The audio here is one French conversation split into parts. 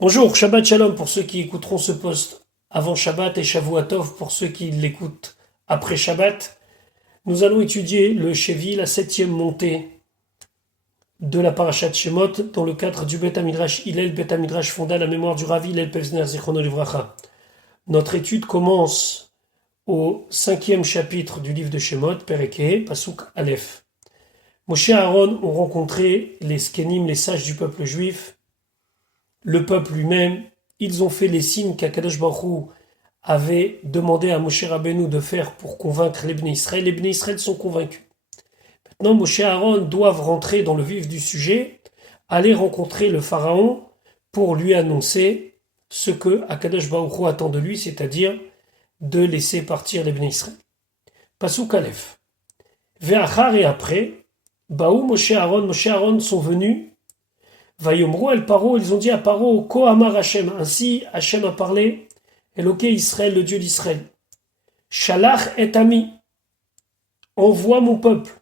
Bonjour, Shabbat Shalom pour ceux qui écouteront ce post avant Shabbat et Shavua Tov pour ceux qui l'écoutent après Shabbat. Nous allons étudier le Shevi, la septième montée de la Parashat Shemot dans le cadre du Bet HaMidrash Hillel. Bet HaMidrash fonda la mémoire du Rav Hillel Pevzner Zichrono Livracha. Notre étude commence au cinquième chapitre du livre de Shemot, Pereke, Pasuk Aleph. Moshe et Aaron ont rencontré les Skenim, les sages du peuple juif, le peuple lui-même. Ils ont fait les signes qu'Akadosh Baruch Hu avait demandé à Moshe Rabbeinu de faire pour convaincre les Bnei Israël. Les Bnei Israël sont convaincus. Maintenant, Moshe et Aaron doivent rentrer dans le vif du sujet, aller rencontrer le Pharaon pour lui annoncer ce que Akadosh Baruch Hu attend de lui, c'est-à-dire de laisser partir les Bnei Israël. Pasuk Aleph. Ve'achar et après, Baou Moshe et Aaron sont venus. Vayomru el Paro, ils ont dit à Paro, Ko amar Hashem, ainsi Hashem a parlé, Eloké Israël, le Dieu d'Israël. Shalach et ami, envoie mon peuple.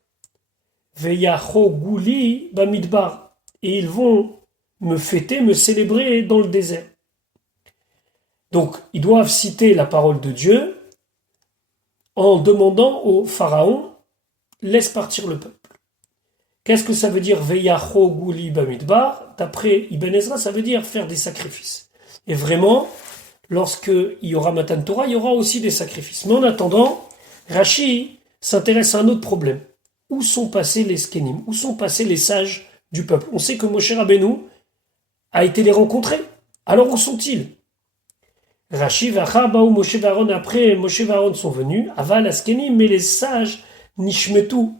Veyacho gouli bamidbar, et ils vont me fêter, me célébrer dans le désert. Donc, ils doivent citer la parole de Dieu en demandant au Pharaon, laisse partir le peuple. Qu'est-ce que ça veut dire Veyacho gouli bamidbar? D'après Ibn Ezra, ça veut dire faire des sacrifices. Et vraiment, lorsqu'il y aura Matan Torah, il y aura aussi des sacrifices. Mais en attendant, Rashi s'intéresse à un autre problème. Où sont passés les Skenim? Où sont passés les sages du peuple? On sait que Moshe Rabbeinu a été les rencontrer. Alors où sont-ils? Rashi vachar baou Moshe Varon, après Moshe Varon sont venus, aval à Skenim, mais les sages nishmetu,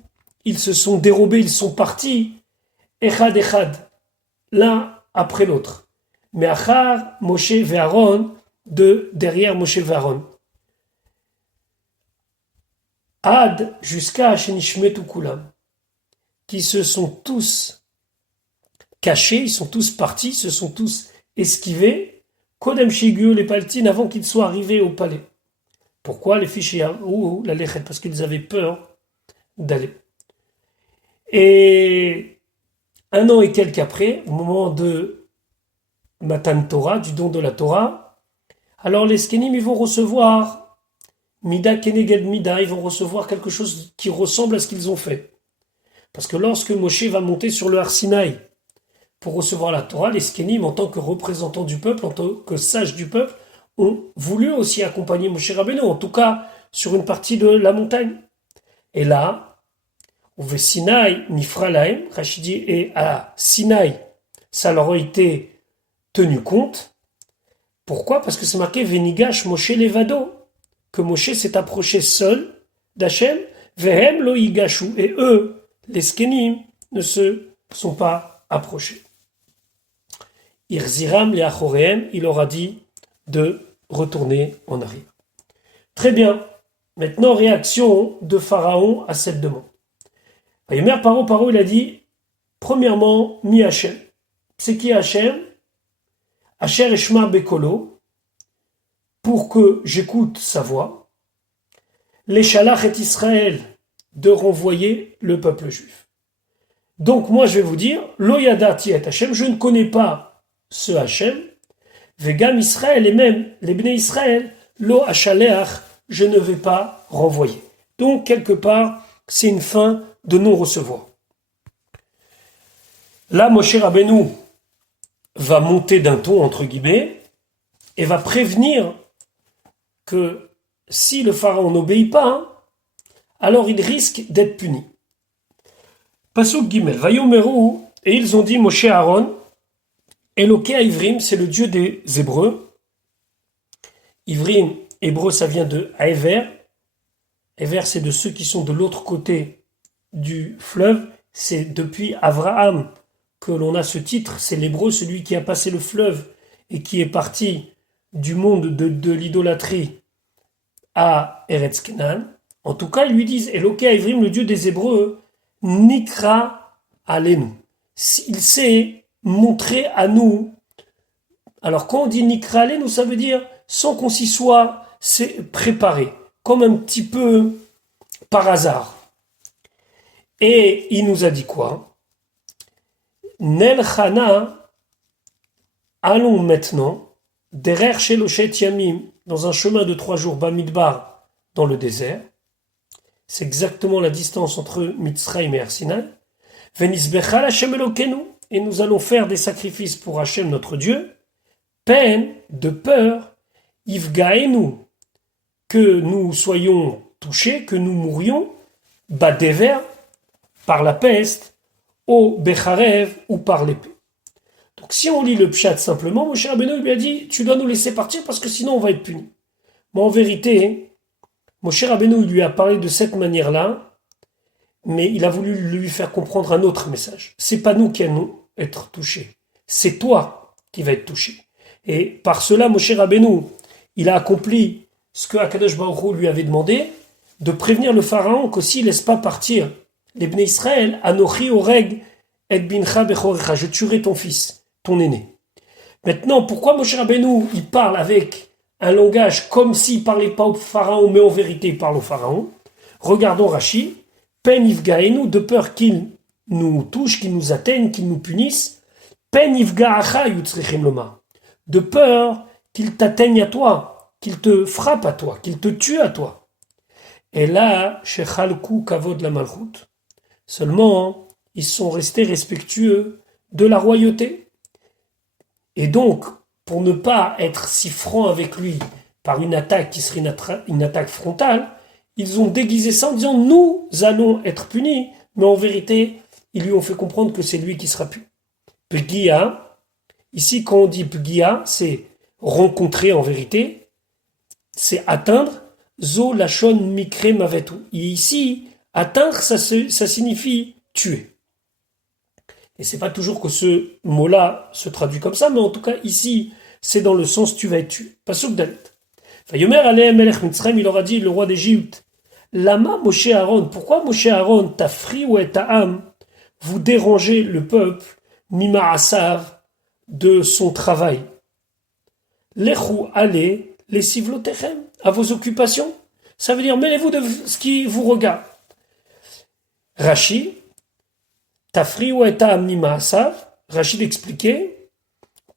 ils se sont dérobés, ils sont partis, echad echad, l'un après l'autre. Mais achar Moshe Varon, de derrière Moshe Varon. Ad jusqu'à Shenishmetu Kulam, qui se sont tous cachés, ils sont tous partis, se sont tous esquivés, Kodem Shigu les Paltines, avant qu'ils soient arrivés au palais. Pourquoi les fichiers ou la lechet? Parce qu'ils avaient peur d'aller. Et un an et quelques après, au moment de Matan Torah, du don de la Torah, alors les Skenim, ils vont recevoir Mida Keneged Mida, ils vont recevoir quelque chose qui ressemble à ce qu'ils ont fait. Parce que lorsque Moshe va monter sur le Har Sinaï pour recevoir la Torah, les Skenim, en tant que représentants du peuple, en tant que sages du peuple, ont voulu aussi accompagner Moshe Rabbeinu, en tout cas sur une partie de la montagne. Et là, au Sinaï, Nifralaim, Rachidi, et à Sinaï, ça leur a été tenu compte. Pourquoi? Parce que c'est marqué Venigash Moshe Levado, que Moshe s'est approché seul d'Hachem, Vehem lo yigashu, et eux, les Skenim, ne se sont pas approchés. Irziram le achorehem, il leur a dit de retourner en arrière. Très bien. Maintenant, réaction de Pharaon à cette demande. Vayomer Paro, il a dit, premièrement, mi Hachem. C'est qui Hachem? Asher Eshma Bekolo, pour que j'écoute sa voix. Les Shalach et Israël, de renvoyer le peuple juif. Donc moi je vais vous dire, Lo yadati et Hachem, je ne connais pas ce Hachem. Vegam Israël, et même les Bnei Israël, Lo Hachaleach, je ne vais pas renvoyer. Donc quelque part, c'est une fin de non-recevoir. Là, Moshe Rabbeinu va monter d'un ton, entre guillemets, et va prévenir que si le pharaon n'obéit pas, alors il risque d'être puni. Pasuk Gimel, Vayomeru, et ils ont dit Moshe Aaron, Eloké Ivrim, c'est le Dieu des Hébreux. Ivrim, hébreu, ça vient de Aéver. Aéver, c'est de ceux qui sont de l'autre côté du fleuve. C'est depuis Abraham que l'on a ce titre. C'est l'hébreu, celui qui a passé le fleuve et qui est parti du monde de l'idolâtrie à Eretz Kenan. En tout cas, ils lui disent Eloké Ivrim, le Dieu des Hébreux, Nikra Alenu. Il s'est montré à nous. Alors, quand on dit Nikra Alenu, ça veut dire sans qu'on s'y soit préparé, comme un petit peu par hasard. Et il nous a dit quoi? Nel Chana allons maintenant, derrière Sheloshet Yamim, dans un chemin de 3 jours, Bamidbar, dans le désert. C'est exactement la distance entre Mitzrayim et Arsinaï. Venisbechal Hashem Elokenu, et nous allons faire des sacrifices pour Hashem notre Dieu. Peine, de peur, Yivgaenu, que nous soyons touchés, que nous mourions, Badever, par la peste, au Becharev ou par l'épée. Donc si on lit le Pshat simplement, Moshe Rabbeinu lui a dit, tu dois nous laisser partir parce que sinon on va être puni. Mais en vérité, Moshe Rabbeinu lui a parlé de cette manière-là, mais il a voulu lui faire comprendre un autre message. C'est pas nous qui allons être touchés, c'est toi qui vas être touché. Et par cela, Moshe Rabbeinu, il a accompli ce que Akadosh Baruch Hu lui avait demandé, de prévenir le pharaon qu'aussi il laisse pas partir les Bnei Israël, Anochi Oreg et Bincha Bechorecha, je tuerai ton fils, ton aîné. Maintenant, pourquoi Moshe Rabbeinu, il parle avec un langage comme s'il parlait pas au pharaon, mais en vérité il parle au pharaon? Regardons Rashi, Pen Yivgaenu, de peur qu'il nous touche, qu'il nous atteigne, qu'il nous punisse, Pen Yivgaacha Yutzrechim Loma, de peur qu'il t'atteigne à toi, qu'il te frappe à toi, qu'il te tue à toi. Et là, Shechalku Kavod la Malchut. Seulement, ils sont restés respectueux de la royauté. Et donc, pour ne pas être si francs avec lui par une attaque qui serait une attaque frontale, ils ont déguisé ça en disant « nous allons être punis », mais en vérité, ils lui ont fait comprendre que c'est lui qui sera puni. Pgia, ici quand on dit Pgia, c'est rencontrer en vérité, c'est atteindre, Zo lachon mikre mavetu. Et ici, atteindre, ça signifie tuer. Et c'est pas toujours que ce mot-là se traduit comme ça, mais en tout cas, ici, c'est dans le sens tu vas être tué. Pasuk Dalet. Vayomer Alehem Melech Mitzrayim, il aura dit, le roi d'Égypte, Lama Moshe Aaron, pourquoi Moshe Aaron, Tafri ou Ta'am, vous dérangez le peuple, Mima Asav, de son travail? Lechu Ale, les sivlotechem, à vos occupations. Ça veut dire, mêlez-vous de ce qui vous regarde. Rashi, Tafri ou Ta'am Mima Asav, Rachid expliquait,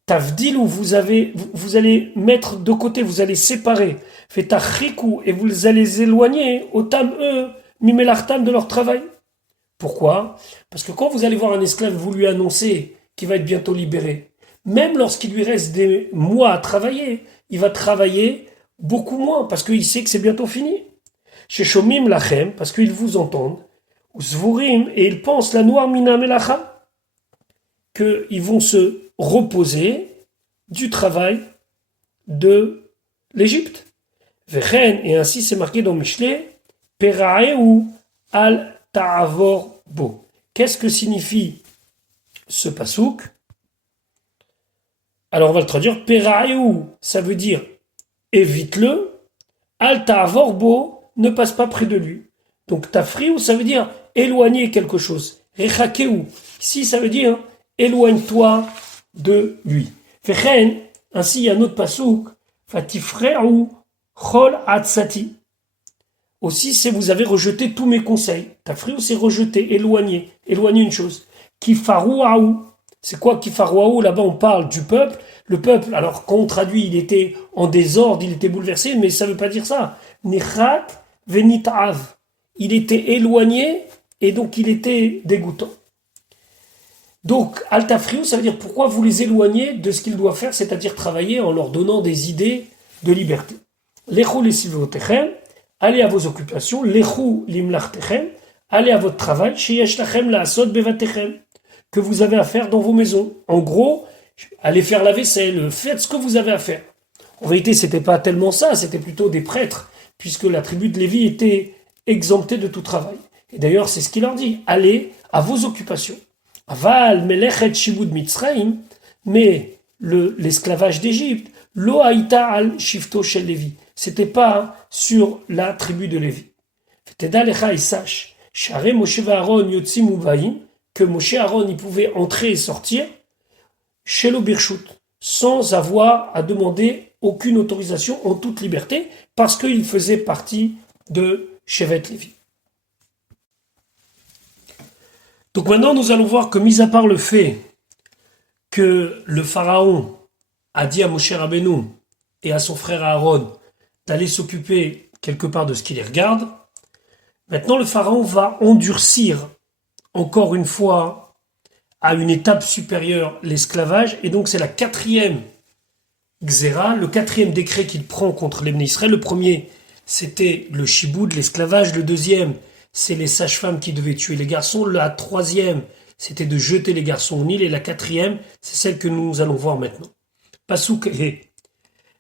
Tavdil où vous allez mettre de côté, vous allez séparer, Fetachiku et vous allez éloigner, Otam eux, Mimelartam de leur travail. Pourquoi? Parce que quand vous allez voir un esclave, vous lui annoncez qu'il va être bientôt libéré. Même lorsqu'il lui reste des mois à travailler, il va travailler beaucoup moins parce qu'il sait que c'est bientôt fini. Chez Shomim Lachem, parce qu'ils vous entendent, ou Zvurim, et ils pensent la noire Mina Melacha, qu'ils vont se reposer du travail de l'Égypte. Vechen, et ainsi c'est marqué dans Michelet, Peraeu al Ta'avor Bo. Qu'est-ce que signifie ce pasouk? Alors on va le traduire, Peraeu, ça veut dire évite-le, al Ta'avor Bo, ne passe pas près de lui. Donc Tafriou, ça veut dire éloigner quelque chose. Rechakeu, ici ça veut dire éloigne-toi de lui. Vechen, ainsi il y a un autre pasouk, Fatifre'u chol atzati. Aussi, c'est vous avez rejeté tous mes conseils. Tafriou, c'est rejeter, éloigner une chose. Kifarouaou. C'est quoi Kifarouaou? Là-bas, on parle du peuple. Le peuple, alors quand on traduit, il était en désordre, il était bouleversé, mais ça ne veut pas dire ça. Nechat venitav. Il était éloigné et donc il était dégoûtant. Donc, Altafriou, ça veut dire pourquoi vous les éloignez de ce qu'ils doivent faire, c'est-à-dire travailler en leur donnant des idées de liberté. Lechu lesivotechem, allez à vos occupations, lechu limlachtechem, allez à votre travail, sheyesh lachem laasot bevatechem, que vous avez à faire dans vos maisons. En gros, allez faire la vaisselle, faites ce que vous avez à faire. En vérité, c'était pas tellement ça, c'était plutôt des prêtres, puisque la tribu de Lévi était exemptée de tout travail. Et d'ailleurs, c'est ce qu'il leur dit, allez à vos occupations. Aval melechet shibud Mitzrayim, mais l'esclavage d'Égypte, lo haïta al shifto shel Lévi, c'était pas sur la tribu de Lévi. Teda lecha et sache, share Moshe Aaron yotzim uvaim, que Moshe Aaron il pouvait entrer et sortir chez le birshut, sans avoir à demander aucune autorisation en toute liberté, parce qu'il faisait partie de Shevet Lévi. Donc maintenant, nous allons voir que, mis à part le fait que le pharaon a dit à Moshe Rabbeinu et à son frère Aaron d'aller s'occuper quelque part de ce qui les regarde, maintenant le pharaon va endurcir encore une fois à une étape supérieure l'esclavage, et donc c'est la quatrième Xéra, le quatrième décret qu'il prend contre les Bnei Israël. Le premier, c'était le chiboud, l'esclavage. Le deuxième, c'est les sages-femmes qui devaient tuer les garçons. La troisième, c'était de jeter les garçons au Nil. Et la quatrième, c'est celle que nous allons voir maintenant. Pasouk He.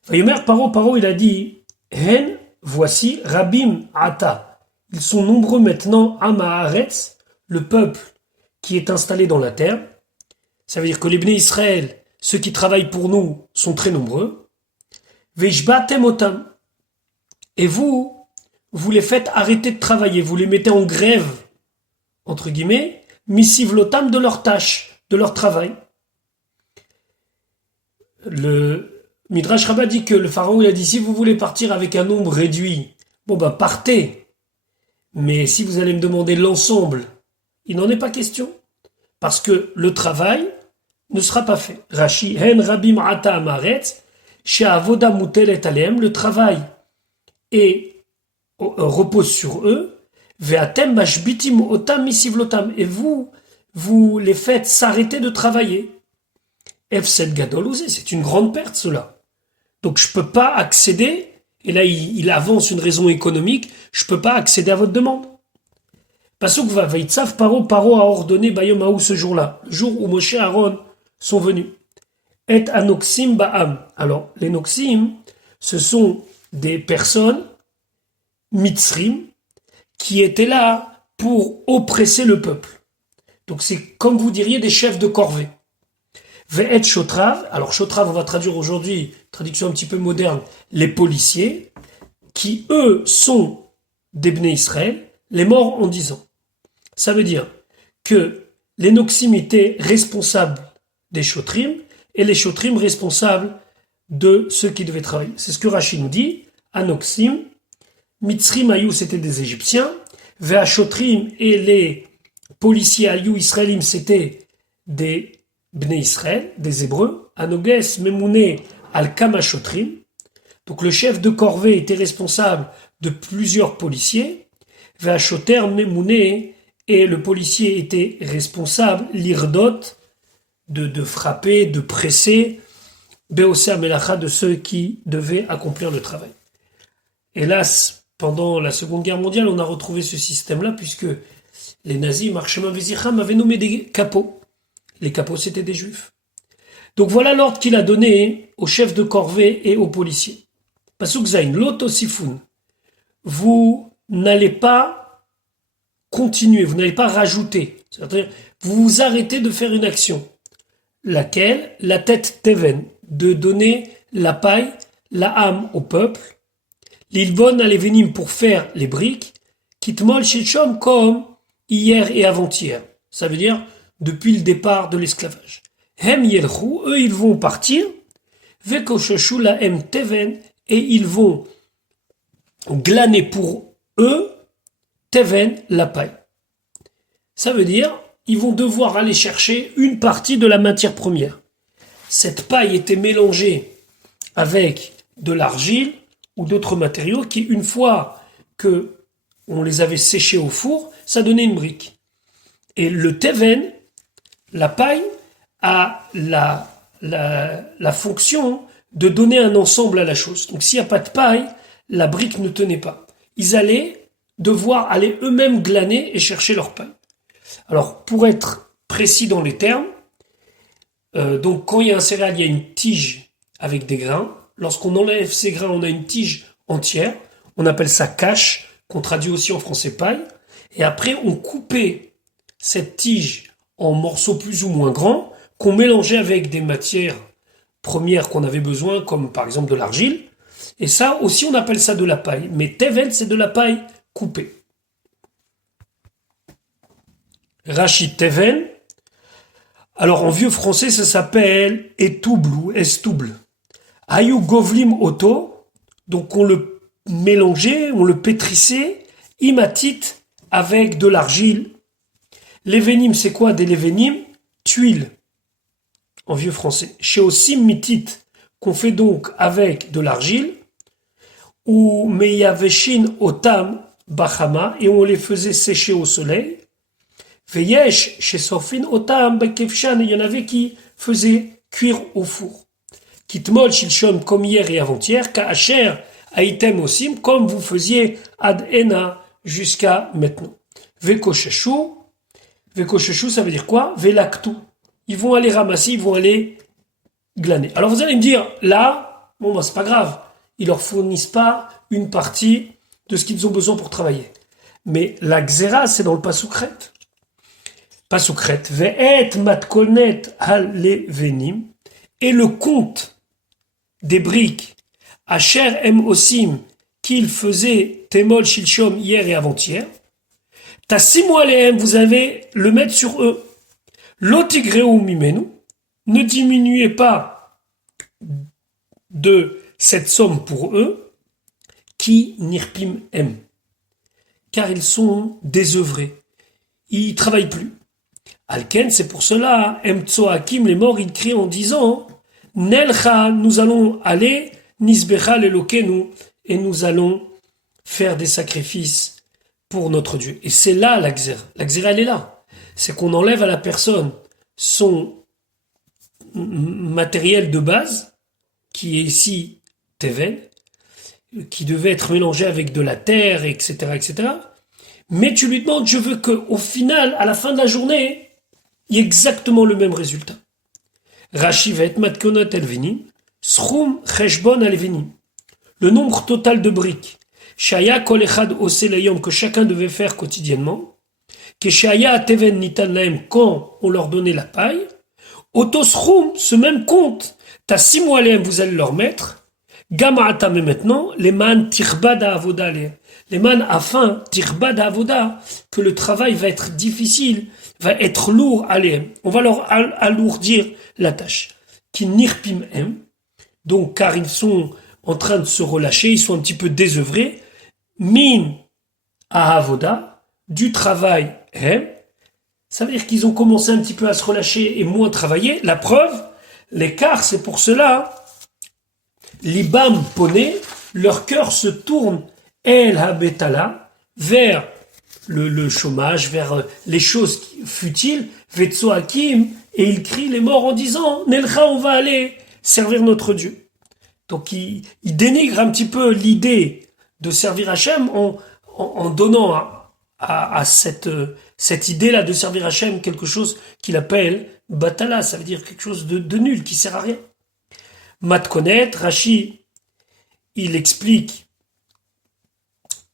Vayomer Paro, il a dit, Hen, voici, Rabim Ata. Ils sont nombreux maintenant, Amaaretz, le peuple qui est installé dans la terre. Ça veut dire que les Bnei Israël, ceux qui travaillent pour nous, sont très nombreux. Veishbatem otam. Et vous les faites arrêter de travailler, vous les mettez en grève, entre guillemets, missivlotam de leur tâche, de leur travail. Le Midrash Rabbah dit que le pharaon il a dit, si vous voulez partir avec un nombre réduit, partez. Mais si vous allez me demander l'ensemble, il n'en est pas question. Parce que le travail ne sera pas fait. Rashi, hen rabim ata amaretz, she'avoda mutelet alehem, le travail repose sur eux, ve'atem mashbitim otam misivlotam, et vous les faites s'arrêter de travailler. F7 gadol, c'est une grande perte cela. Donc je peux pas accéder, et là il avance une raison économique, je peux pas accéder à votre demande. Pasuk va vaitzav Paro a ordonné Bayomahu ce jour-là, le jour où Moshe et Aaron sont venus. Et anoxim ba'am. Alors, les noxim, ce sont des personnes, mitzrim, qui étaient là pour oppresser le peuple. Donc c'est comme vous diriez des chefs de corvée. Ve'et shotrav, alors shotrav on va traduire aujourd'hui, traduction un petit peu moderne, les policiers, qui eux sont des Bnei Israël, les morts en 10 ans. Ça veut dire que les noxim étaient responsables des shotrim, et les shotrim responsables de ceux qui devaient travailler. C'est ce que Rashi nous dit, anoxim, mitzrim ayou c'était des Égyptiens, vea shotrim et les policiers ayou israélim c'était des Bnei Israël, des Hébreux, anoges memouné al kama shotrim, donc le chef de corvée était responsable de plusieurs policiers, vea shoter memouné, et le policier était responsable, l'irdot, de frapper, de presser, Beoser Melacha, de ceux qui devaient accomplir le travail. Hélas, pendant la Seconde Guerre mondiale, on a retrouvé ce système-là, puisque les nazis, Marchema Vézicham, avaient nommé des capots. Les capots, c'était des juifs. Donc voilà l'ordre qu'il a donné aux chefs de corvée et aux policiers. Pasuk Zain, l'otosifun. Vous n'allez pas continuer, vous n'allez pas rajouter. C'est-à-dire, vous vous arrêtez de faire une action. Laquelle? La tête teven, de donner la paille, la âme au peuple, l'ilvon alevenim pour faire les briques, kitmol shilshom comme hier et avant-hier. Ça veut dire depuis le départ de l'esclavage. Hem yelchou, eux ils vont partir, vekoshoshu la hem teven, et ils vont glaner pour eux teven, la paille. Ça veut dire ils vont devoir aller chercher une partie de la matière première. Cette paille était mélangée avec de l'argile ou d'autres matériaux qui, une fois que on les avait séchés au four, ça donnait une brique. Et le teven, la paille, a la fonction de donner un ensemble à la chose. Donc s'il n'y a pas de paille, la brique ne tenait pas. Ils allaient devoir aller eux-mêmes glaner et chercher leur paille. Alors, pour être précis dans les termes, donc quand il y a un céréal, il y a une tige avec des grains. Lorsqu'on enlève ces grains, on a une tige entière. On appelle ça cache, qu'on traduit aussi en français paille. Et après, on coupait cette tige en morceaux plus ou moins grands, qu'on mélangeait avec des matières premières qu'on avait besoin, comme par exemple de l'argile. Et ça aussi, on appelle ça de la paille. Mais tevel, c'est de la paille coupée. Rachid Teven. Alors en vieux français, ça s'appelle etouble ou estouble. Ayou govlim auto, donc on le mélangeait, on le pétrissait, imatit avec de l'argile. L'événim, c'est quoi des l'événim? Tuile, en vieux français. Chez aussi mitit, qu'on fait donc avec de l'argile, ou meyaveshin otam bachama, et on les faisait sécher au soleil. Veyesh chez Sofin otam bekefshan, et il y en avait qui faisaient cuire au four. Kitmol shilshom comme hier et avant-hier, ka'asher aitem osim, comme vous faisiez ad ena jusqu'à maintenant. Vekosheshu, ça veut dire quoi? Velaktu. Ils vont aller ramasser, ils vont aller glaner. Alors vous allez me dire, là, bon bah c'est pas grave, ils leur fournissent pas une partie de ce qu'ils ont besoin pour travailler. Mais la xéra, c'est dans le pasukret. Pasukret, ve'et matkonet halevenim, et le compte des briques, asher em osim, qu'il faisait temol shilshom hier et avant-hier, tassimu alehem, vous allez le mettre sur eux. Lotigreu mimenu, ne diminuez pas de cette somme pour eux, qui nirpim em, car ils sont désœuvrés, ils travaillent plus. Alken, c'est pour cela, em tsoakim, les morts, ils crient en disant, Nelcha, nous allons aller, nisbecha lelokenu, et nous allons faire des sacrifices pour notre Dieu. Et c'est là la xéra. La xéra, elle est là. C'est qu'on enlève à la personne son matériel de base, qui est ici Teven, qui devait être mélangé avec de la terre, etc., etc. Mais tu lui demandes, je veux qu'au final, à la fin de la journée, il y ait exactement le même résultat. Rashi va être matkonot elvini, srum cheshbon alvini. Le nombre total de briques, shaya kol echad ose layom, que chacun devait faire quotidiennement, que shaya teven nitan laem, quand on leur donnait la paille, otosrum, ce même compte, tassimu aleem, vous allez leur mettre, gama'ata, mais maintenant, les man tirbada avoda aleem. Les man afin, tirbada avoda, que le travail va être difficile, va être lourd aleem. On va leur alourdir la tâche. Qui nirpim em, donc car ils sont en train de se relâcher, ils sont un petit peu désœuvrés, min à avoda, du travail em, ça veut dire qu'ils ont commencé un petit peu à se relâcher et moins travailler. La preuve, l'écart, c'est pour cela, l'ibam poné, leur cœur se tourne el habetala, vers le chômage, vers les choses futiles, vetsoakim, et ils crient les morts en disant, Nelcha, on va aller servir notre Dieu. Donc il dénigre un petit peu l'idée de servir Hachem en donnant à cette idée-là de servir Hachem quelque chose qu'il appelle batala, ça veut dire quelque chose de nul, qui sert à rien. Matkonet, Rashi, il explique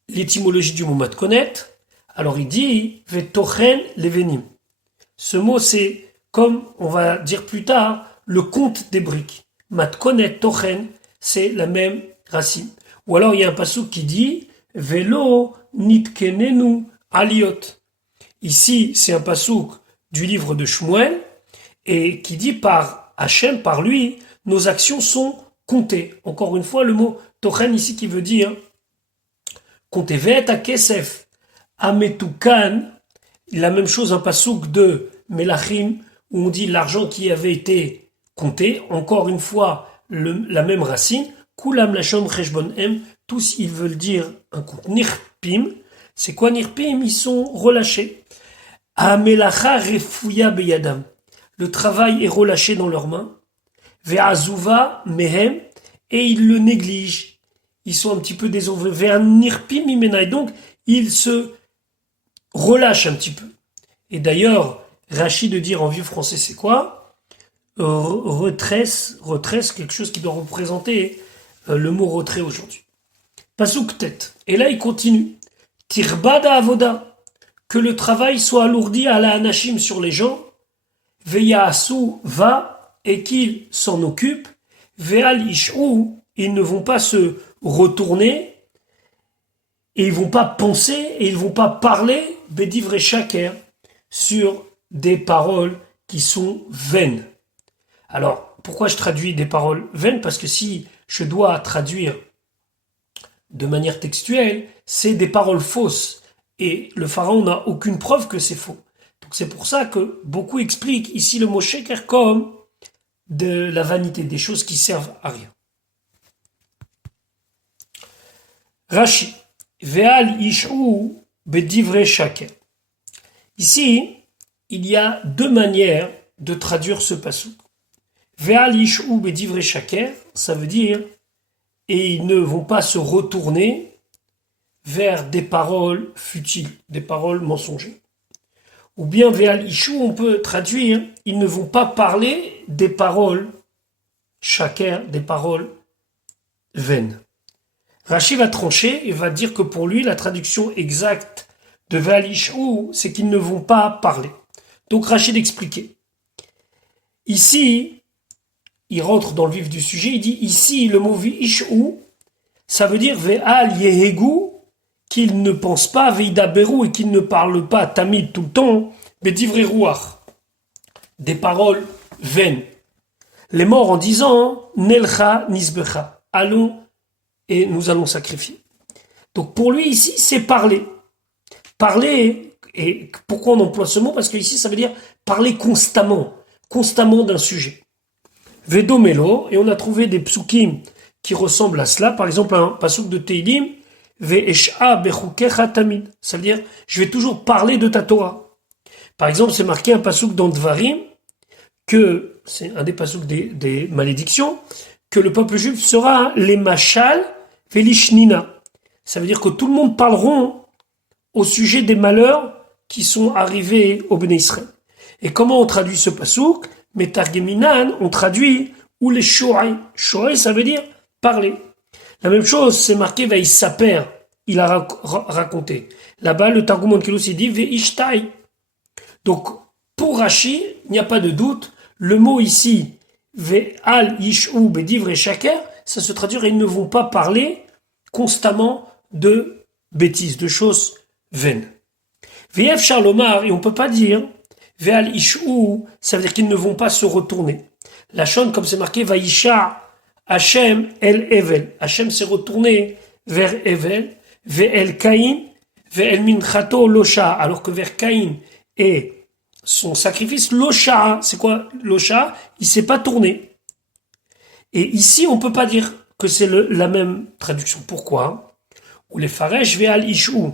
l'étymologie du mot matkonet. Alors il dit vetochen levenim. Ce mot c'est, comme on va dire plus tard, le compte des briques. Matkonet tochen, c'est la même racine. Ou alors il y a un passouk qui dit velo nitkenenu aliot. Ici c'est un passouk du livre de Shmuel et qui dit par Hachem, par lui, nos actions sont comptées. Encore une fois, le mot tochen ici qui veut dire compter. Ve'et kesef ametukan, la même chose, un passouk de Melachim où on dit l'argent qui avait été compté. Encore une fois, la même racine. Kulam lashon cheshbon em, tous ils veulent dire un compte. Nirpim, c'est quoi nirpim? Ils sont relâchés. Amelacha refouya beyadam, le travail est relâché dans leurs mains. Ve'azuva mehem, et ils le négligent. Ils sont un petit peu désœuvrés. Ve'anirpim imena, et donc ils se relâchent un petit peu. Et d'ailleurs, Rachid de dire en vieux français, c'est quoi? Retresse, quelque chose qui doit représenter le mot retrait aujourd'hui. Pasouk tête. Et là, il continue. Tirbada avoda, que le travail soit alourdi à la anachim sur les gens. Veyaasu va, et qu'ils s'en occupent. Veal ish'u, ils ne vont pas se retourner, et ils vont pas penser, et ils vont pas parler, bedivre shaker, sur des paroles qui sont vaines. Alors, pourquoi je traduis des paroles vaines? Parce que si je dois traduire de manière textuelle, c'est des paroles fausses. Et le pharaon n'a aucune preuve que c'est faux. Donc c'est pour ça que beaucoup expliquent ici le mot sheker comme de la vanité, des choses qui servent à rien. Rashi, Ve'al Ishu Bedivre Shaker. Ici, il y a deux manières de traduire ce passouk. Ve'al Ishu Bedivre Shaker, ça veut dire et ils ne vont pas se retourner vers des paroles futiles, des paroles mensongères. Ou bien Ve'al Ishu, on peut traduire, ils ne vont pas parler des paroles shaker, des paroles vaines. Rashi va trancher et va dire que pour lui, la traduction exacte de Ve'al Ishu, c'est qu'ils ne vont pas parler. Donc Rachid expliquait. Ici, il rentre dans le vif du sujet, il dit ici le mot Ishu, ça veut dire Ve'al Yehegu, qu'ils ne pensent pas, Veidaberu, et qu'ils ne parlent pas tamid tout le temps, Bedivre Ruach, des paroles vaines. Les morts en disant Nelcha Nisbecha, allons et nous allons sacrifier. Donc pour lui ici, c'est parler. Parler, et pourquoi on emploie ce mot? Parce que ici ça veut dire parler constamment d'un sujet. Vedomelo, et on a trouvé des psukim qui ressemblent à cela, par exemple un pasuk de Teilim, Ve'esha bechukecha tamid, ça veut dire je vais toujours parler de ta Torah. Par exemple, c'est marqué un pasuk dans Dvarim, que c'est un des pasuks des malédictions, que le peuple juif sera les machal velishnina. Ça veut dire que tout le monde parleront au sujet des malheurs qui sont arrivés au Béné Israël. Et comment on traduit ce pasuk? Metargeminan, on traduit ou les shoai. Shoai, ça veut dire parler. La même chose, c'est marqué Vaïsaper, il a raconté. Là-bas, le Targum Onkelos, il dit Veishtai. Donc, pour Rashi, il n'y a pas de doute, le mot ici, Ve'al Ishu Bedivre Shaker, ça se traduit, ils ne vont pas parler constamment de bêtises, de choses vaines. Ve'ef Charlomar, et on ne peut pas dire, Ve'al Ishu, ça veut dire qu'ils ne vont pas se retourner. La Shon, comme c'est marqué, Vaïsha Hachem El Evel. Hachem s'est retourné vers Evel, Ve'el Caïn, Ve'el Minchato Losha, alors que vers Caïn et son sacrifice, Losha, c'est quoi Losha? Il s'est pas tourné. Et ici, on peut pas dire que c'est la même traduction. Pourquoi? Ou les Faresh Ve'al Ishu.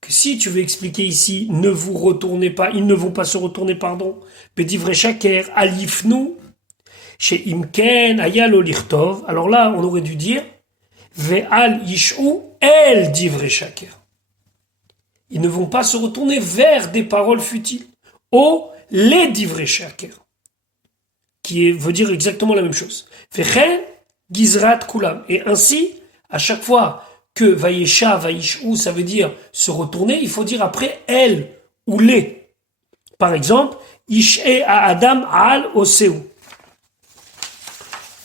Que si tu veux expliquer ici, ne vous retournez pas, ils ne vont pas se retourner, pardon. Bedivre Shaker, Alifnu, chez Imken, Ayal Olichtov. Alors là, on aurait dû dire Ve'al Ishu, El Divre Shaker. Ils ne vont pas se retourner vers des paroles futiles. Oh, les Divre Shaker. Qui veut dire exactement la même chose. Vechen, Gizrat Kulam. Et ainsi, à chaque fois que Vaïesha, Vaïshu, ça veut dire se retourner, il faut dire après El ou les. Par exemple, Ish'e a Adam al Oseu.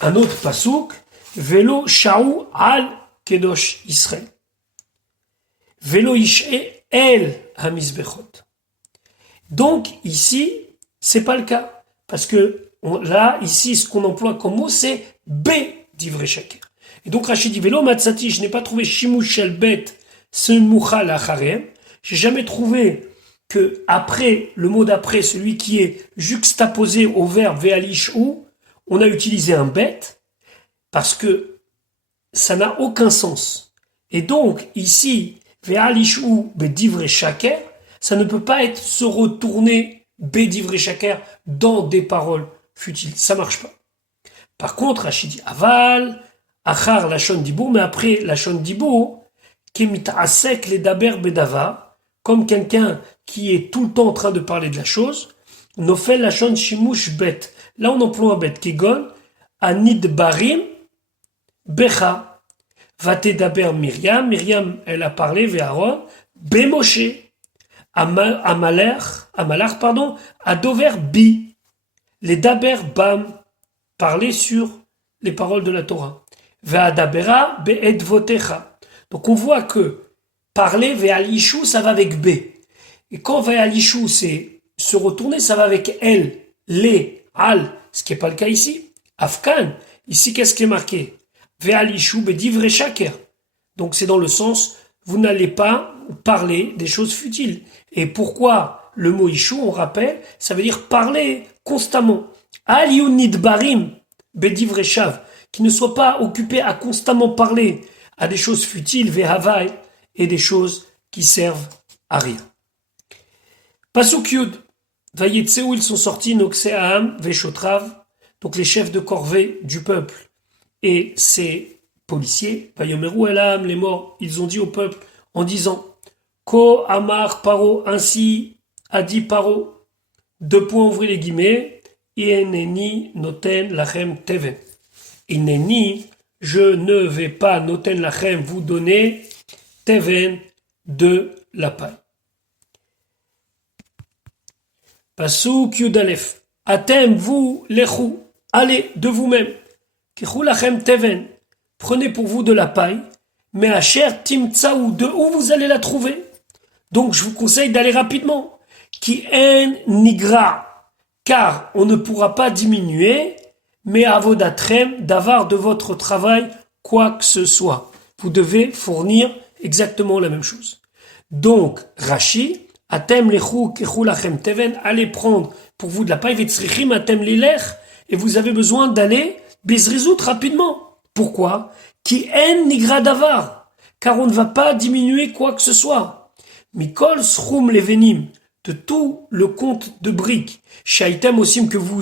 Un autre pasouk, Velo Shaou al Kedosh Israël. Velo Ish'e El Hamizbechot. Donc, ici, c'est pas le cas. Parce que là, ici, ce qu'on emploie comme mot, c'est B d'Ivre Shaker. Et donc, Rachid dit, Velo Matsati, je n'ai pas trouvé Shimush Shel Bet Semuchal Acharem. J'ai jamais trouvé que après, le mot d'après, celui qui est juxtaposé au verbe Ve'alishu, on a utilisé un bet, parce que ça n'a aucun sens. Et donc, ici, Ve'alishu Bedivre Shaker, ça ne peut pas être se retourner Bedivre Shaker dans des paroles futiles. Ça marche pas. Par contre, Rachid dit Aval, Achar Lachon Dibou, mais après Lachon Dibou, Kemitasek les Daber Bedava, comme quelqu'un qui est tout le temps en train de parler de la chose, Nofel Lachon Shimush Bet. Là, on emploie un bet, Kegon, Anid Barim, Becha, Vate Daber Myriam, Myriam, elle a parlé, Ve'aron, Bemoshe, Amalach, pardon, Adover Bi, les Daber Bam, parler sur les paroles de la Torah. Ve'adabera be'edvotecha. Donc on voit que parler ve'alishu, ça va avec B. Et quand ve'alishu, c'est se retourner, ça va avec L, les, al, ce qui n'est pas le cas ici. Afkan, ici qu'est-ce qui est marqué? Ve'alishu be'divre shaker. Donc c'est dans le sens, vous n'allez pas parler des choses futiles. Et pourquoi le mot ishu, on rappelle, ça veut dire parler constamment. Aliou nidbarim bedivreshav, qui ne soient pas occupés à constamment parler à des choses futiles, vehavai, et des choses qui servent à rien. Pasuk Yud, Vayetseu, ils sont sortis, Noxeaham, Veshotrav, donc les chefs de corvée du peuple et ses policiers, Vayomeru Elam, les morts, ils ont dit au peuple en disant, Ko Amar Paro, ainsi a dit Paro, deux points ouvrez les guillemets, Ineni noten lachem teven. Ineni, je ne vais pas noten lachem vous donner teven de la paille. Pasuk Yudalef. Atem vous lechou. Allez de vous-même. Kichou lachem teven. Prenez pour vous de la paille. Mais Asher timtsaou, de où vous allez la trouver? Donc je vous conseille d'aller rapidement. Ki en nigra. Car on ne pourra pas diminuer. Mais avodatrem, d'avoir de votre travail quoi que ce soit. Vous devez fournir exactement la même chose. Donc, Rashi, atem lechou kechou lachem teven, allez prendre pour vous de la paille, vetzrichim atem lilech, et vous avez besoin d'aller bezrizout rapidement. Pourquoi? Ki en nigra davar, car on ne va pas diminuer quoi que ce soit. Mikol srum levenim, de tout le compte de briques, shaitem osim que vous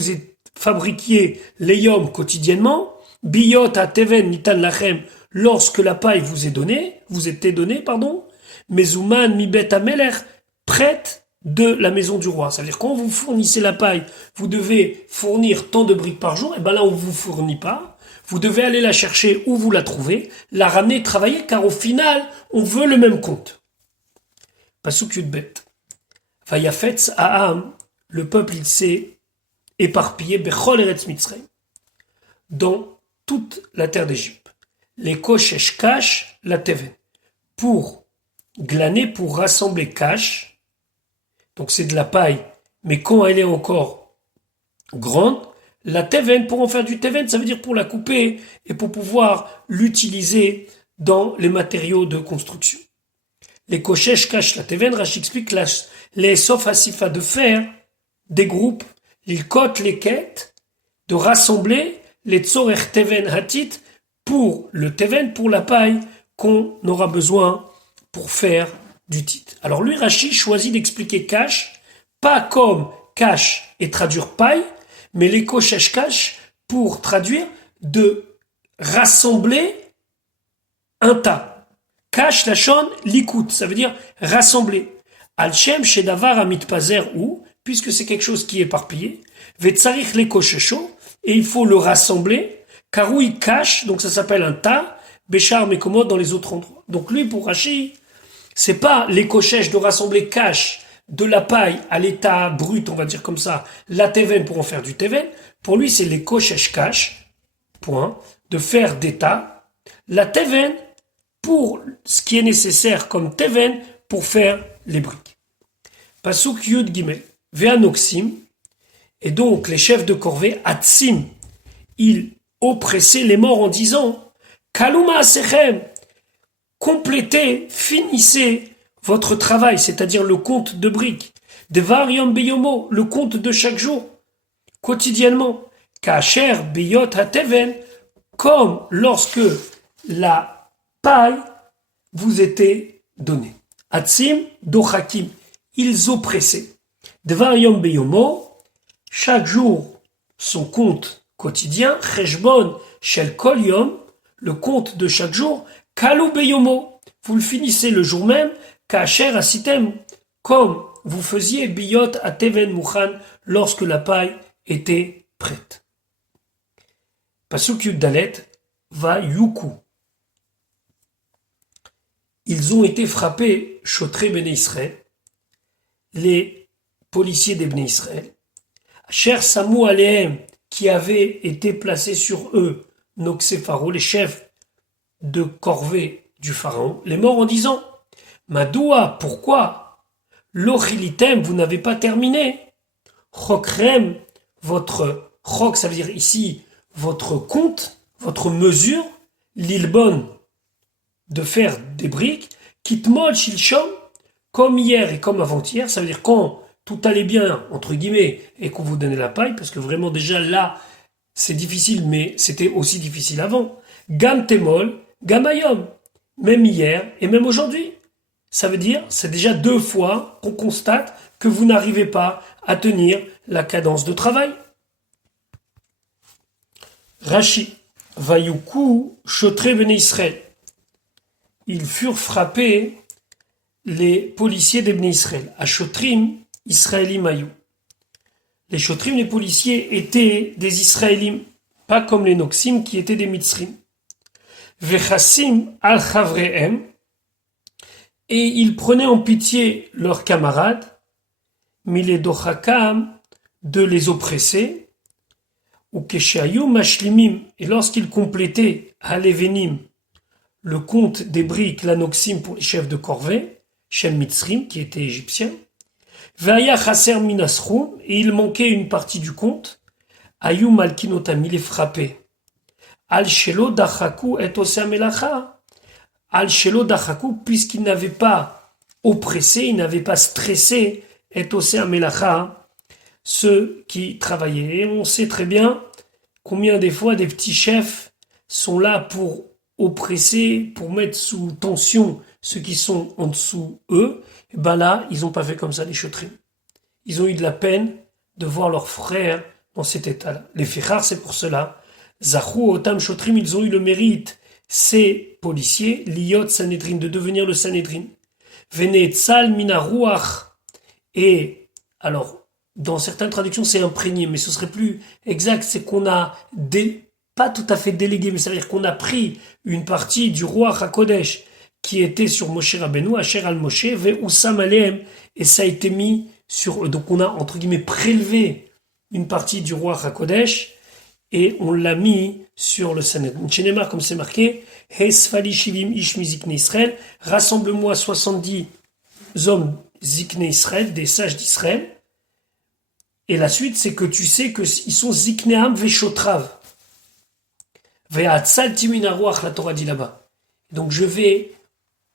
fabriquiez l'eyom quotidiennement, biyot ateven nitan lachem, lorsque la paille vous était donnée, Mezouman mibet amelech, prête de la maison du roi. Ça veut dire quand vous fournissez la paille, vous devez fournir tant de briques par jour, et ben là on ne vous fournit pas. Vous devez aller la chercher où vous la trouvez, la ramener, travailler, car au final, on veut le même compte. Pasuk Yudbet. Vayafetz Aham, le peuple il s'est éparpillé, Bechol Eretz Mitzrayim, dans toute la terre d'Égypte. Les Koshesh Kash, la Teven. Pour glaner, pour rassembler cash, donc c'est de la paille, mais quand elle est encore grande, la teven, pour en faire du teven, ça veut dire pour la couper et pour pouvoir l'utiliser dans les matériaux de construction. Les koshesh cash la teven, Rashi explique les sof asifa de faire des groupes, les kot, les quêtes, de rassembler les tzorech teven hatit pour le teven, pour la paille qu'on aura besoin pour faire du titre. Alors lui, Rashi choisit d'expliquer cash, pas comme cash et traduire paille, mais les koshesh cash pour traduire de rassembler un tas. Cash lachon likout, ça veut dire rassembler. Al-shem shedavar amitpazer ou, puisque c'est quelque chose qui est éparpillé, vetzarich les koshesho, et il faut le rassembler, karoui cash, donc ça s'appelle un tas, béchar mekomot dans les autres endroits. Donc lui, pour Rashi, c'est pas les koshèches de rassembler cash de la paille à l'état brut, on va dire comme ça, la teven pour en faire du teven. Pour lui, c'est les koshèches cash, point, de faire des tas, la teven pour ce qui est nécessaire comme teven pour faire les briques. Pasuk Yud Gimel, Veanoxim, et donc les chefs de corvée, Atsim, ils oppressaient les morts en disant, Kaluma Asechem, complétez, finissez votre travail, c'est-à-dire le compte de briques, Devar Yom Beyomo, le compte de chaque jour, quotidiennement, Kacher Beyot Hateven, comme lorsque la paille vous était donnée. Atsim Dochakim, ils oppressaient. Devar Yom Beyomo, chaque jour son compte quotidien, Cheshbon Shel Kol Yom, le compte de chaque jour, Kalou Beyomo, vous le finissez le jour même, Kacher Asitem, comme vous faisiez Biyot Ateven Mouchan lorsque la paille était prête. Pasuk Yud Dalet va Yuku. Ils ont été frappés, Chotré Bnei Israël, les policiers des Bnei Israël, Cher Samou Alehem, qui avaient été placés sur eux, Noxépharo, les chefs de corvée du pharaon, les morts en disant, Madoua, pourquoi? L'ochilitem, vous n'avez pas terminé. Chokrem, votre chok, ça veut dire ici, votre compte, votre mesure, l'ilbon, de faire des briques, kitmol shilshom, comme hier et comme avant-hier, ça veut dire quand tout allait bien, entre guillemets, et qu'on vous donnait la paille, parce que vraiment déjà là, c'est difficile, mais c'était aussi difficile avant. Gam temol, gam ayom, même hier et même aujourd'hui. Ça veut dire, c'est déjà 2 fois qu'on constate que vous n'arrivez pas à tenir la cadence de travail. Rashi, Vayuku, Shotre Bene Israël. Ils furent frappés, les policiers des Bnei Israël. À Shotrim, Israélim Ayou. Les Shotrim, les policiers, étaient des Israélim, pas comme les Noxim qui étaient des Mitzrim. Vechassim al Chavrehem, et ils prenaient en pitié leurs camarades, Miledochakam, de les oppresser, ou Keshayu Mashlimim, et lorsqu'ils complétaient Halevenim, le compte des briques, l'anoxim pour les chefs de corvée, Shem Mitzrim, qui était égyptien, Veaya Chaser Minasrum, et il manquait une partie du compte, Ayou Malkinotam, il est frappé. Al Shelo Dachaku et Osamelacha. Al Shelo Dachaku, puisqu'il n'avait pas oppressé, il n'avait pas stressé, et Osamelacha, ceux qui travaillaient. Et on sait très bien combien des fois des petits chefs sont là pour oppresser, pour mettre sous tension ceux qui sont en dessous eux. Et ben là, ils n'ont pas fait comme ça les Shotrim. Ils ont eu de la peine de voir leurs frères dans cet état-là. Les Fechar, c'est pour cela. Zachou, Otam, Shotrim, ils ont eu le mérite, ces policiers, Liot Sanhedrin, de devenir le Sanhedrin. Vene Tzal Minarouach. Et, alors, dans certaines traductions, c'est imprégné, mais ce serait plus exact, c'est qu'on a pas tout à fait délégué, mais ça veut dire qu'on a pris une partie du roi HaKodesh qui était sur Moshe Rabbeinu, Asher al-Moshe, Ve'usam alehem, et ça a été mis sur eux. Donc on a, entre guillemets, prélevé une partie du roi HaKodesh et on l'a mis sur le Sanhedrin. Chénémar, comme c'est marqué, Hesfali Shivim Ish Mizikne Israël, rassemble-moi 70 hommes Zikne Israël, des sages d'Israël. Et la suite, c'est que tu sais qu'ils sont Zikneam Veshotrav. Ve'atzal Timinaruach, la Torah dit là-bas. Donc je vais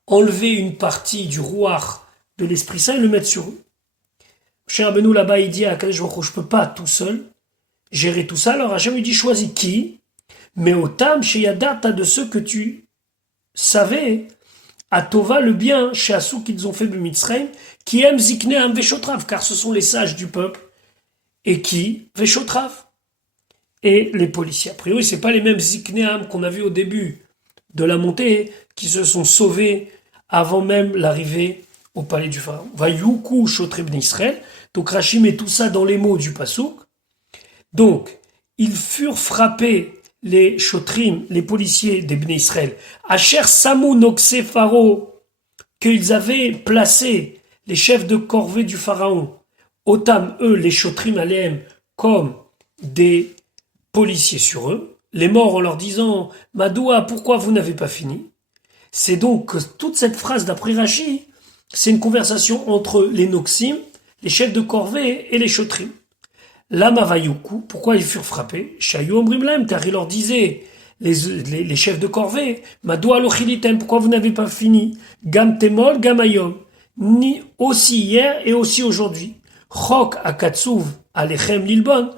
enlever une partie du roi de l'Esprit Saint et le mettre sur eux. Cher Rabbeinu là-bas, il dit à Kadesh Baruch Hu, je peux pas tout seul gérer tout ça. Alors Hachem lui dit, choisis qui? Mais au tam, chez Yadar, t'as de ceux que tu savais, à Tova, le bien, chez Assou qu'ils ont fait de Mitzrayim, qui aiment Zikneam Veshotrav, car ce sont les sages du peuple, et qui Veshotrav. Et les policiers. A priori, c'est pas les mêmes Zikneam qu'on a vu au début de la montée, qui se sont sauvés avant même l'arrivée au palais du pharaon. Vayuku Shotre Bnei Israël. Donc Rashi met tout ça dans les mots du Passouk. Donc, ils furent frappés, les Shotrim, les policiers des Bnei Israël, Asher Samou Noxe Pharaon, qu'ils avaient placé les chefs de corvée du pharaon, Otam, eux, les Shotrim Aleem, comme des policiers sur eux, les morts en leur disant « Madoua, pourquoi vous n'avez pas fini ?» C'est donc que toute cette phrase d'après Rashi, c'est une conversation entre les Noxim, les chefs de corvée et les Shotrim. Lama Vayuku, pourquoi ils furent frappés? Shayu Omrimlem, car il leur disait, les chefs de corvée, Madoua Lochilitem, pourquoi vous n'avez pas fini? Gam Temol, Gam Ayom, ni aussi hier et aussi aujourd'hui. Chok Akatsuv, Alechem Lilbon,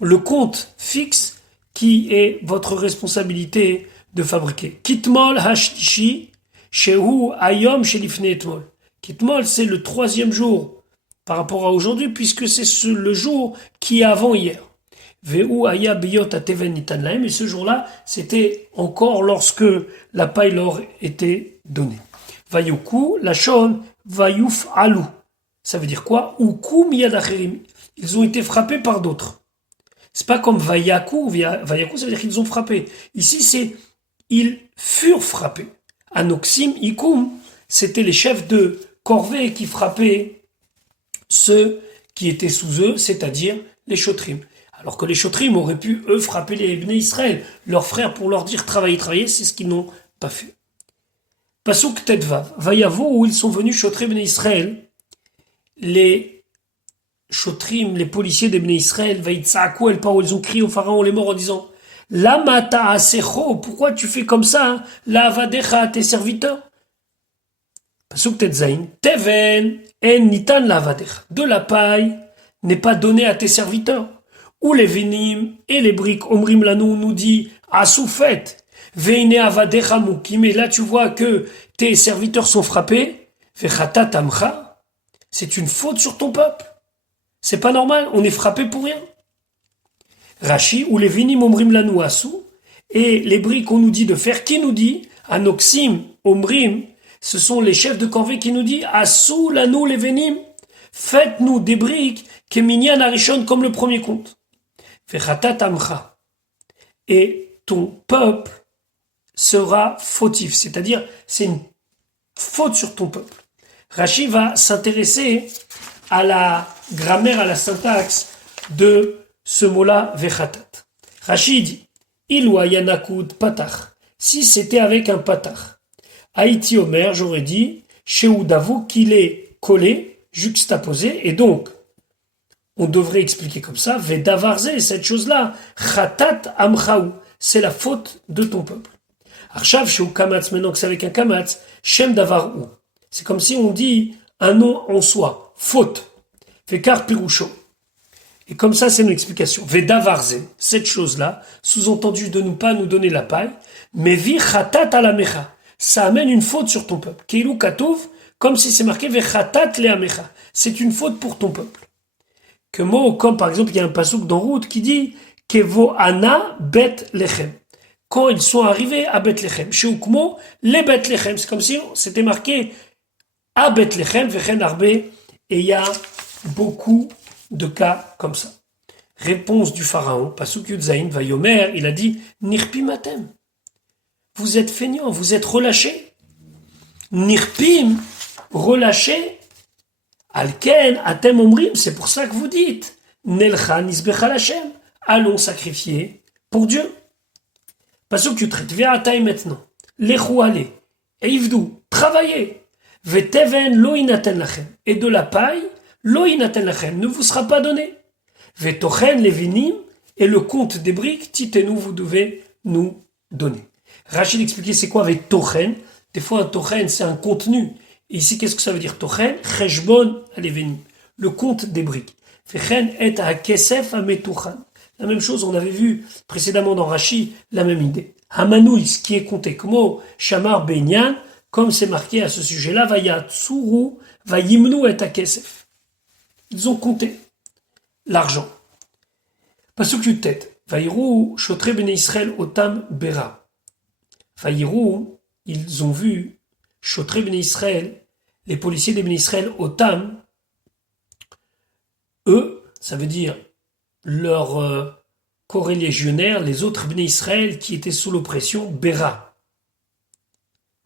le compte fixe qui est votre responsabilité de fabriquer. Kitmol Hashtishi, Shehu Ayom Shelifne Etmol. Kitmol, c'est le 3e jour par rapport à aujourd'hui, puisque c'est le jour qui est avant hier. Ve'u Aya Biyot Ateven Nitan Lahem, et ce jour-là, c'était encore lorsque la paille leur était donnée. Vayuku, Lachon, Vayuf Alou. Ça veut dire quoi? Uku Miyad Acherim. Ils ont été frappés par d'autres. C'est pas comme Vayaku, Vayaku, ça veut dire qu'ils ont frappé. Ici, c'est ils furent frappés. Anoxim, Ikum, c'était les chefs de corvée qui frappaient ceux qui étaient sous eux, c'est-à-dire les Shotrim. Alors que les Shotrim auraient pu, eux, frapper les Bnei Israël, leurs frères, pour leur dire travailler, c'est ce qu'ils n'ont pas fait. Pasuk Tetvav, Vayavo, où ils sont venus Shotrim Bnei Israël, les Shotrim, les policiers des Bnei Israël, Vaïtsaku, ils ont crié au pharaon, les morts, en disant Lama ta'asecho, pourquoi tu fais comme ça, la avadecha à tes serviteurs? Pasuk Tetzain, Teven en nitan lavadecha. De la paille n'est pas donnée à tes serviteurs. Ou les vinim et les briques, Omrim Lanou nous dit, Asoufet, Veine avadecha mukim, et là tu vois que tes serviteurs sont frappés, Vechatat amcha, c'est une faute sur ton peuple. C'est pas normal, on est frappé pour rien. Rashi, ou les vinim Omrim Lanou Asou, et les briques on nous dit de faire, qui nous dit? Anoxim, Omrim, ce sont les chefs de corvée qui nous disent Asou lanou les venim, faites-nous des briques keminyan arishon comme le premier compte. Vechatat amcha. Et ton peuple sera fautif, c'est-à-dire c'est une faute sur ton peuple. Rashi va s'intéresser à la grammaire, à la syntaxe de ce mot-là, vechatat. Rashi dit Ilwa yanakud patach, si c'était avec un patach. Haïti Omer, j'aurais dit, chez Oudavou, qu'il est collé, juxtaposé, et donc, on devrait expliquer comme ça, Vedavarze, cette chose-là, Chatat Amchaou, c'est la faute de ton peuple. Archav, chez Kamatz, maintenant que c'est avec un Kamatz, Shem Davarou. C'est comme si on dit un nom en soi, faute. Fekar Piroucho. Et comme ça, c'est une explication. Vedavarze, cette chose-là, sous-entendu de ne pas nous donner la paille, mais vi Chatat Alamecha. Ça amène une faute sur ton peuple. Keilou katouv, comme si c'est marqué vechatat leamecha. C'est une faute pour ton peuple. Comme par exemple, il y a un pasouk dans Route qui dit Kevo ana bet lechem. Quand ils sont arrivés à Bethléem. Chez Ukmo, les Bethléem. C'est comme si c'était marqué à Bethléem, vechen arbe. Et il y a beaucoup de cas comme ça. Réponse du pharaon, pasouk Yudzaïn, Vayomer, il a dit Nirpi matem. Vous êtes feignants, vous êtes relâchés. Nirpim, relâchés. Alken, atem omrim, c'est pour ça que vous dites. Nelcha nisbechal Hashem. Allons sacrifier pour Dieu. Parce que tu traites, ve'ataï maintenant. Lechou allez. Eivdou, travaillez. Veteven lo inaten lachem. Et de la paille, lo inaten lachem, ne vous sera pas donné. Vetochen levinim, et le compte des briques, titenu, vous devez nous donner. Rachid expliquait c'est quoi avec tochen. Des fois un tochen c'est un contenu. Et ici qu'est-ce que ça veut dire tochen? Cheshbon alevenim. Le compte des briques. Fechen et a kesef a metuchan. La même chose, on avait vu précédemment dans Rashi la même idée. Hamanouï, ce qui est compté comme Shamar Benyan, comme c'est marqué à ce sujet-là, Vaya Tsuru, Vayimnu et a kesef. Ils ont compté l'argent. Pasuk Yutet. Vaïrou, Shotre ben Israël otam bera. Vaïrou, ils ont vu Shotre ben Israël, les policiers des ben Israël otam, eux, ça veut dire leurs corélégionnaires, les autres ben Israël qui étaient sous l'oppression, bera.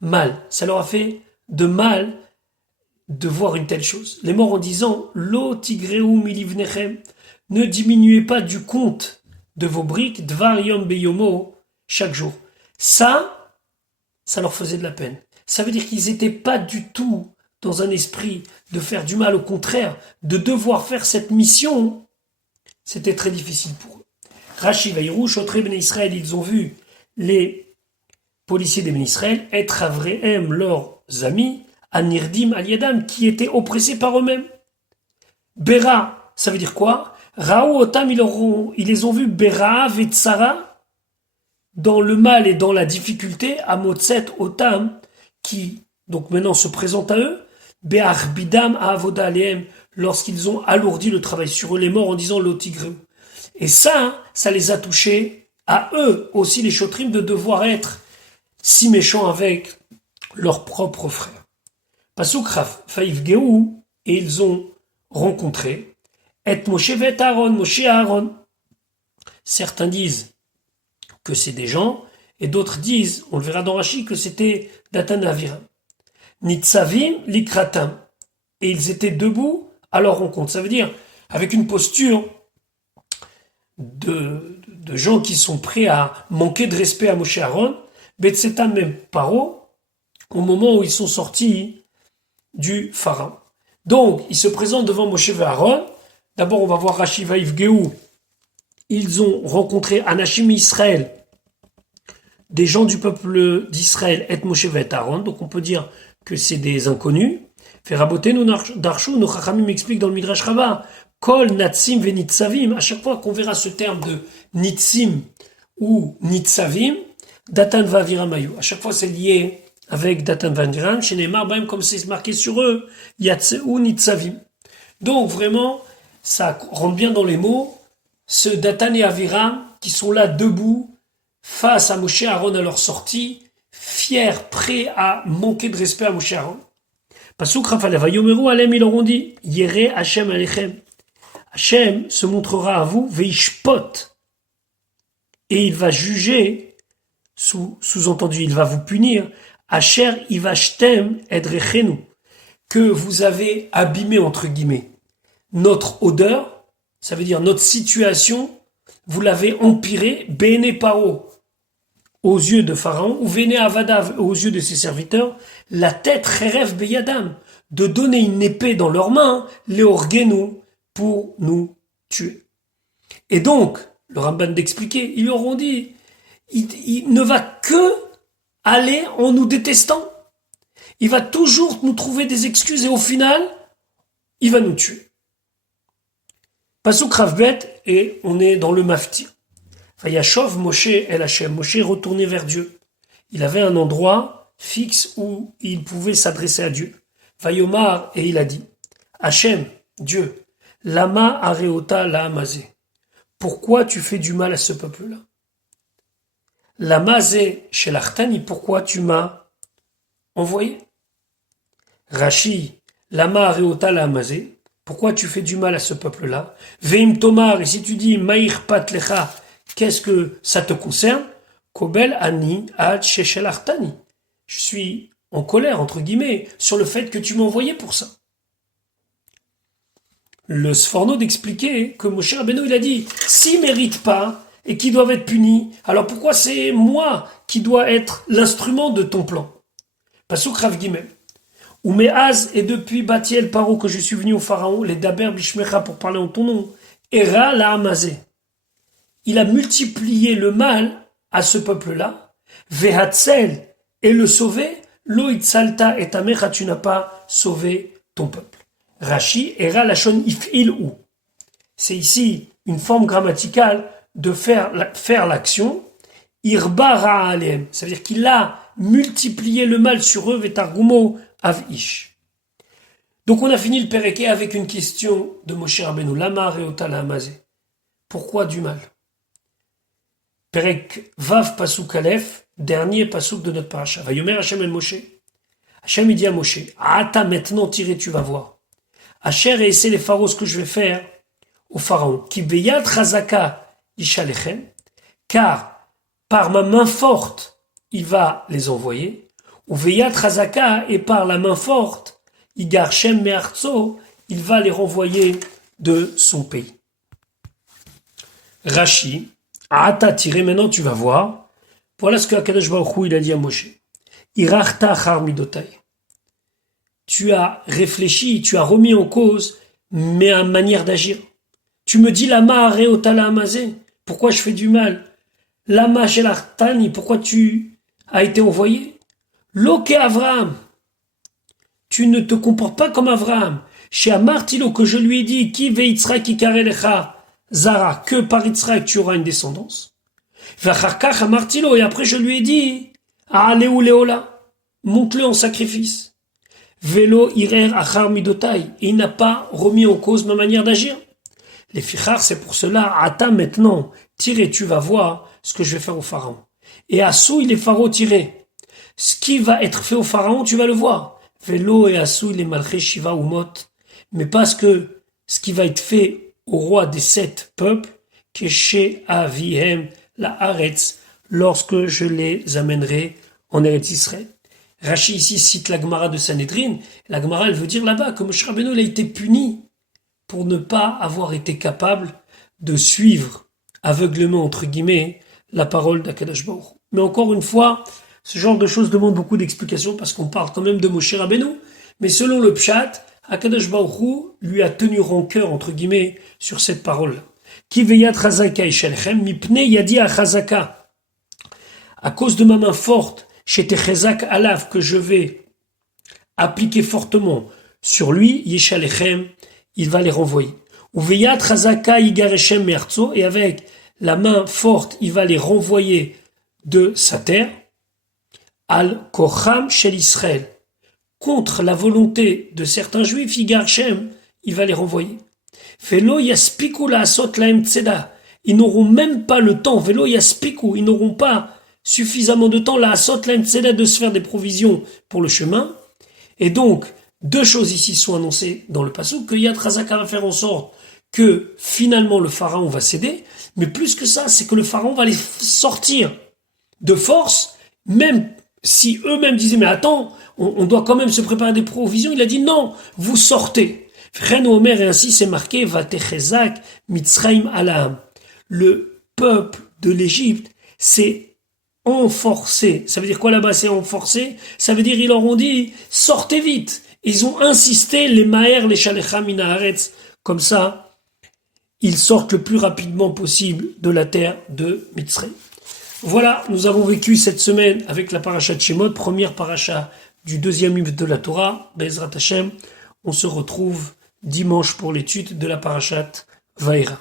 Mal. Ça leur a fait de mal de voir une telle chose. Les morts en disant Lo tigreu milivnechem, ne diminuez pas du compte de vos briques, dvar yom beyomo, chaque jour. Ça leur faisait de la peine. Ça veut dire qu'ils n'étaient pas du tout dans un esprit de faire du mal, au contraire, de devoir faire cette mission, c'était très difficile pour eux. Rashi Vaïrou, Shotre ben Israël, ils ont vu les policiers des ben Israël être avréhem, leurs amis, Anirdim Aliadam, qui étaient oppressés par eux-mêmes. Bera, ça veut dire quoi? Raou Otam, ils les ont vus Bera Vetsara, dans le mal et dans la difficulté, à Motset Otam, qui donc maintenant se présente à eux, Be'ach Bidam Avoda Aleem, lorsqu'ils ont alourdi le travail sur eux, les morts en disant Lotigreu. Et ça les a touchés à eux aussi, les Chotrim, de devoir être si méchants avec leurs propres frères. Pasuk Raf, Faïf Geou, et ils ont rencontré Et Moshe vet Aaron, Moshe et Aaron. Certains disent que c'est des gens, et d'autres disent, on le verra dans Rashi, que c'était Datan et Aviram. Nitzavim likratam. Et ils étaient debout à leur rencontre. Ça veut dire, avec une posture de gens qui sont prêts à manquer de respect à Moshe et Aaron, Betsetam même Paro, au moment où ils sont sortis du pharaon. Donc, ils se présentent devant Moshe et Aaron. D'abord, on va voir Rashi Vaïf Geou. Ils ont rencontré Anashim Israël, des gens du peuple d'Israël, et Moshe et Aaron. Donc, on peut dire que c'est des inconnus. Fait raboter nous Darshu, nos Chachamim m'expliquent dans le Midrash Rabbah, Kol Natsim ve Nitzavim, à chaque fois qu'on verra ce terme de Nitzim ou Nitzavim, Datan Vavira Mayu. À chaque fois c'est lié avec Datan Vavira, chez Neymar, même comme c'est marqué sur eux, Yatseu Nitzavim. Donc vraiment, ça rentre bien dans les mots, ce Datan et Aviram qui sont là debout face à Moshe et Aaron à leur sortie, fiers, prêts à manquer de respect à Moshe et Aaron. Pasuk Rafale, Vayomeru Alem, ils leur ont dit, Yere Hashem Alechem. Hashem se montrera à vous, Veishpot, et il va juger, sous-entendu, il va vous punir, Asher Ivashtem Edrechenu, que vous avez abîmé, entre guillemets, notre odeur, ça veut dire notre situation, vous l'avez empirée, Bene Paro, aux yeux de Pharaon, ou Vene Avadav, aux yeux de ses serviteurs, la tête Cherev Beyadam, de donner une épée dans leurs mains, Léorgenu, pour nous tuer. Et donc, le Ramban d'expliquer, ils leur ont dit, il ne va que aller en nous détestant. Il va toujours nous trouver des excuses et au final, il va nous tuer. Pasuk Ravbet, et on est dans le Maftir. Vayashov Moshe El Hashem. Moshe est retourné vers Dieu. Il avait un endroit fixe où il pouvait s'adresser à Dieu. Vayomar, et il a dit, Hashem, Dieu, Lama Areota La Amazé. Pourquoi tu fais du mal à ce peuple-là? L'Amazé chez l'Artani, pourquoi tu m'as envoyé? Rashi, Lama Areota La Amazé. Pourquoi tu fais du mal à ce peuple-là? Veim Tomar, et si tu dis Maïr Pat Lecha, qu'est-ce que ça te concerne? Kobel Ani Ad Sheshel Artani. Je suis en colère, entre guillemets, sur le fait que tu m'as envoyé pour ça. Le Sforno d'expliquer que Moshe Rabbeinu, il a dit, s'ils méritent pas et qu'ils doivent être punis, alors pourquoi c'est moi qui dois être l'instrument de ton plan? Pasuk Rav Gimel. Ou Meaz, et depuis Batiel Paro que je suis venu au Pharaon, les Daber Bishmecha pour parler en ton nom, Era la Amazé. Il a multiplié le mal à ce peuple-là, Vehatzel, et le sauver, Lo Itzalta et Tamecha, tu n'as pas sauvé ton peuple. Rashi, Era Lachon If'il ou. C'est ici une forme grammaticale de faire l'action. Irba Ra'alem. Ça veut dire qu'il a multiplié le mal sur eux, Vetargumo Avish. Donc on a fini le Péréké avec une question de Moshe Rabbeinu. Lama Reota La Amazé. Pourquoi du mal? Pérek Vav Pasuk Aleph, dernier Pasuk de notre paracha. Vayomer Hashem El Moshe. Hashem il dit à Moshe, Ata maintenant tiré, tu vas voir. Asher et c'est les pharaons ce que je vais faire au pharaon. Ki beyad chazaka ishalechem, car par ma main forte, il va les envoyer. Ou beyad chazaka, et par la main forte, igar shem me'artso, il va les renvoyer de son pays. Rashi, Ata tiré, maintenant tu vas voir. Voilà ce que Akadosh Baruch Hu il a dit à Moshe. Irachta achar midotai. Tu as réfléchi, tu as remis en cause ma manière d'agir. Tu me dis Lama Areota La Amazé, pourquoi je fais du mal? Lama Shel Artani, pourquoi tu as été envoyé? Loke Avraham, tu ne te comportes pas comme Avraham. Chez Amartilo, que je lui ai dit, Ki veitzrak ikarelecha Zara, que par Yitzhak tu auras une descendance. Vacharkach Amartilo, et après je lui ai dit, Aaleu Leola, monte-le en sacrifice. Velo irer achar midotai, et il n'a pas remis en cause ma manière d'agir. Les fichar, c'est pour cela, Ata maintenant, tiré, tu vas voir ce que je vais faire au pharaon. Et Assouy, les pharaons tirés. Ce qui va être fait au pharaon, tu vas le voir. Velo et Assouy, les malchés Shiva ou Mot. Mais parce que ce qui va être fait au roi des 7 peuples, Keshe Avihem la Haaretz, lorsque je les amènerai en Eretz Israël. Rashi ici cite la Gemara de Sanhedrin. La Gemara, elle veut dire là-bas que Moshe Rabbeinu a été puni pour ne pas avoir été capable de suivre aveuglement, entre guillemets, la parole d'Akadosh Baruch Hu. Mais encore une fois, ce genre de choses demande beaucoup d'explications parce qu'on parle quand même de Moshe Rabbeinu. Mais selon le Pshat, Akadosh Baruch Hu lui a tenu rancœur, entre guillemets, sur cette parole-là. Ki veyat chazaka ishalechem mipne yadi achazaka. À cause de ma main forte, chez Techezak Alav, que je vais appliquer fortement sur lui, Yeshalechem, il va les renvoyer. Uveyat Chazaka Yigarechem Merzo, et avec la main forte, il va les renvoyer de sa terre. Al Kocham Shel Israël, contre la volonté de certains juifs, Yigarechem, il va les renvoyer. Velo Yaspiku Laasot Laem Tzeda, ils n'auront même pas le temps, Velo Yaspiku, ils n'auront pas suffisamment de temps, Laasot Laem Tzeda, de se faire des provisions pour le chemin. Et donc, deux choses ici sont annoncées dans le passage, que Yad Chazaka va faire en sorte que finalement le pharaon va céder, mais plus que ça, c'est que le pharaon va les sortir de force, même si eux-mêmes disaient, mais attends, on doit quand même se préparer des provisions, il a dit non, vous sortez. Ren Omer, et ainsi c'est marqué, Vatechezak Mitzraim Alaam. Le peuple de l'Égypte s'est enforcé. Ça veut dire quoi là-bas, c'est enforcé? Ça veut dire, ils leur ont dit, sortez vite. Ils ont insisté, les Maher, les Shalecha Minaharetz, comme ça, ils sortent le plus rapidement possible de la terre de Mitzrayim. Voilà, nous avons vécu cette semaine avec la paracha de Shemot, première paracha du deuxième livre de la Torah, Be'ezrat Hashem. On se retrouve dimanche pour l'étude de la parachat Vaïra.